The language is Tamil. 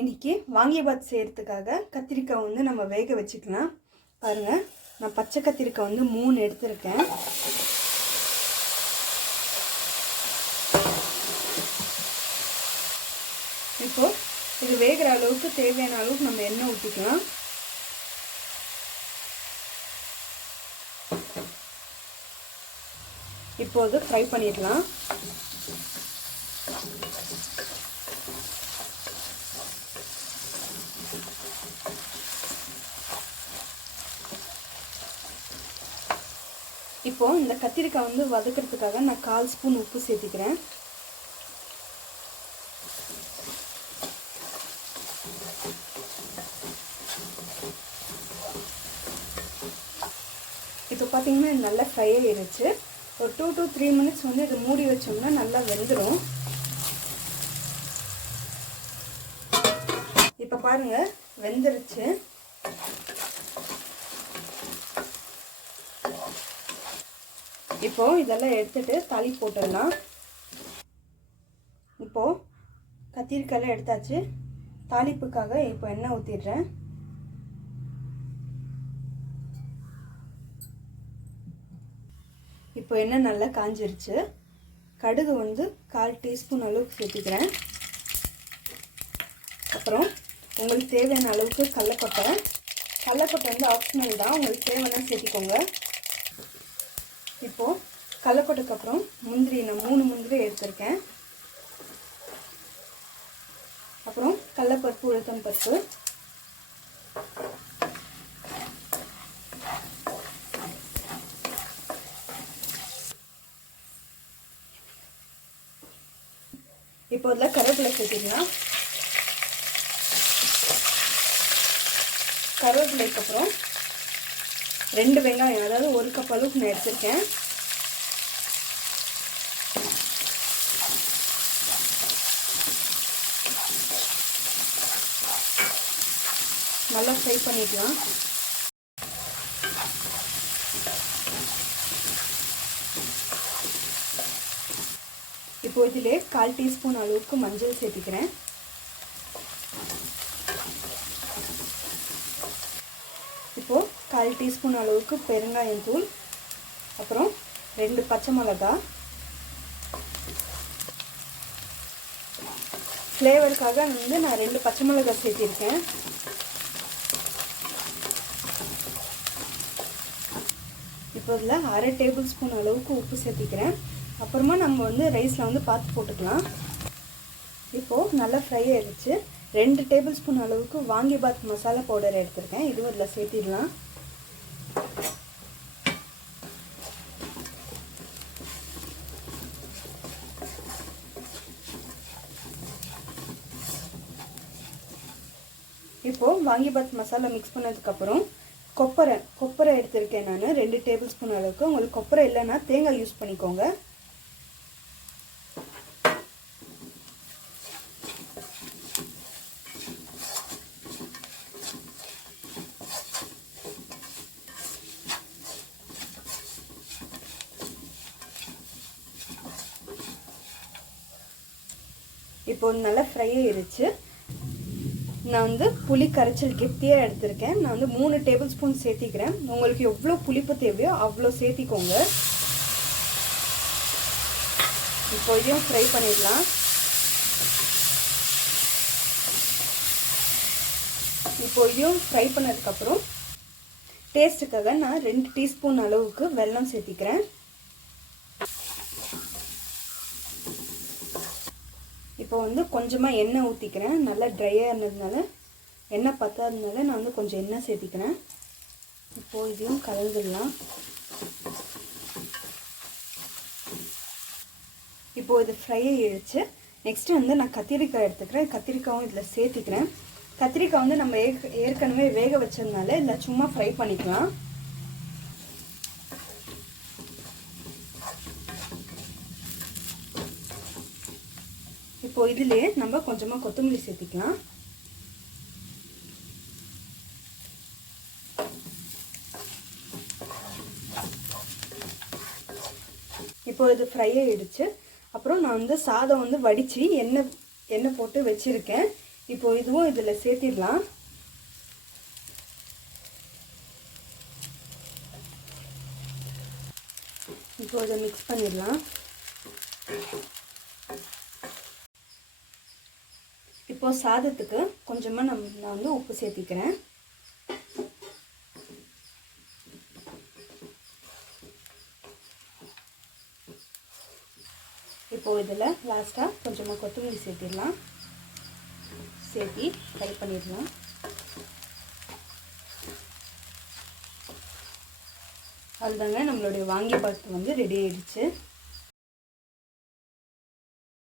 இன்றைக்கி வாங்கிபாத் செய்கிறதுக்காக கத்திரிக்காய் வந்து நம்ம வேக வச்சுக்கலாம். பாருங்கள், நான் பச்சை கத்திரிக்காய் வந்து 3 எடுத்துருக்கேன். இப்போது இது வேகிற அளவுக்கு தேவையான அளவுக்கு நம்ம எண்ணெய் ஊற்றிக்கலாம். இப்போது ஃப்ரை பண்ணிடலாம். இப்போ இந்த கத்திரிக்காய் வந்து வதக்கிறதுக்காக நான் 1/4 ஸ்பூன் உப்பு சேர்த்துக்கிறேன். இப்போ பார்த்தீங்கன்னா நல்லா ஃப்ரை ஆயிடுச்சு. ஒரு 2 to 3 minutes வந்து இது மூடி வச்சோம்னா நல்லா வெந்துடும். இப்போ பாருங்க, வெந்துருச்சு. இப்போ இதெல்லாம் எடுத்துட்டு தாளி போட்டுடலாம். இப்போ கத்திரிக்காய் எடுத்தாச்சு. தாளிப்புக்காக இப்போ எண்ணெய் ஊற்றிடுறேன். இப்போ எண்ணெய் நல்லா காஞ்சிருச்சு. கடுகு வந்து 1/4 டீஸ்பூன் அளவுக்கு சேர்த்துக்கிறேன். அப்புறம் உங்களுக்கு தேவையான அளவுக்கு கடலைப்பட்டை வந்து ஆப்ஷனல் தான், உங்களுக்கு தேவைன்னா சேர்த்திக்கோங்க. இப்போது கடலைப்பட்டைக்கு அப்புறம் முந்திரி, நான் 3 முந்திரி எடுத்திருக்கேன். அப்புறம் கடலைப்பருப்பு, உளுத்தம் பருப்பு, இப்போ இதில் கருவேப்பிலை சேர்த்திக்கலாம். கருவேப்பிலைக்கு அப்புறம் 2 வெங்காயம், அதாவது 1 கப் அளவுக்கு நான் எடுத்திருக்கேன். நல்லா ஃப்ரை பண்ணிக்கலாம். இப்போ இதிலே 1/4 டீஸ்பூன் அளவுக்கு மஞ்சள் சேர்த்துக்கிறேன். இப்போது 1/4 டீஸ்பூன் அளவுக்கு பெருங்காயம் தூள், அப்புறம் 2 பச்சை மிளகாய். ஃப்ளேவருக்காக வந்து நான் 2 பச்சை மிளகாய் சேர்த்திருக்கேன். இப்போ இதில் 1/2 டேபிள் ஸ்பூன் அளவுக்கு உப்பு சேர்த்திக்கிறேன். அப்புறமா நம்ம வந்து ரைஸில் வந்து பார்த்து போட்டுக்கலாம். இப்போது நல்லா ஃப்ரை ஆகிடுச்சு. 2 டேபிள் ஸ்பூன் அளவுக்கு வாங்கிபாத் மசாலா பவுடர் எடுத்திருக்கேன். இதுவும் இதில் சேர்த்திடலாம். இப்போது வாங்கிபாத் மசாலா மிக்ஸ் பண்ணதுக்கப்புறம் கொப்பரை எடுத்திருக்கேன் நான் 2 டேபிள் ஸ்பூன் அளவுக்கு. உங்களுக்கு கொப்பரை இல்லைன்னா தேங்காய் யூஸ் பண்ணிக்கோங்க. இப்போ நல்லா ஃப்ரை ஆயிடுச்சு. நான் வந்து புளி கரைச்சல் கெட்டியாக எடுத்திருக்கேன். நான் வந்து 3 டேபிள் ஸ்பூன் சேர்த்திக்கிறேன். உங்களுக்கு எவ்வளோ புளிப்பு தேவையோ அவ்வளோ சேர்த்திக்கோங்க. இப்போ இதையும் ஃப்ரை பண்ணிடலாம். இப்போ இதையும் ஃப்ரை பண்ணதுக்கப்புறம் டேஸ்ட்டுக்காக நான் 2 டீஸ்பூன் அளவுக்கு வெல்லம் சேர்த்திக்கிறேன். இப்போ வந்து கொஞ்சமாக எண்ணெய் ஊற்றிக்கிறேன். நல்லா ட்ரையாக இருந்ததுனால, எண்ணெய் பத்தாததுனால நான் வந்து கொஞ்சம் எண்ணெய் சேர்த்திக்கிறேன். இப்போது இதையும் கலந்துடலாம். இப்போது இது ஃப்ரை ஆகிடுச்சு. நெக்ஸ்ட்டு வந்து நான் கத்திரிக்காய் எடுத்துக்கிறேன். கத்திரிக்காயும் இதில் சேர்த்திக்கிறேன். கத்திரிக்காய் வந்து நம்ம ஏற்கனவே வேக வச்சதுனால இதில் சும்மா ஃப்ரை பண்ணிக்கலாம். இப்போ இதிலே நம்ம கொஞ்சமாக கொத்தமல்லி சேர்த்திக்கலாம். இப்போ இது ஃப்ரை ஆயிடுச்சு. அப்புறம் நான் வந்து சாதம் வந்து வடித்து எண்ணெய் போட்டு வச்சுருக்கேன். இப்போ இதுவும் இதில் சேர்த்திடலாம். இப்போ இதை மிக்ஸ் பண்ணிடலாம். இப்போ சாதத்துக்கு கொஞ்சமாக நான் வந்து உப்பு சேர்த்திக்கிறேன். இப்போ இதில் லாஸ்ட்டாக கொஞ்சமாக கொத்தமல்லி சேர்த்திடலாம். சேர்த்தி ஃப்ரை பண்ணிடலாம். அதுதாங்க நம்மளுடைய வாங்கிபாத் வந்து ரெடி ஆயிடுச்சு.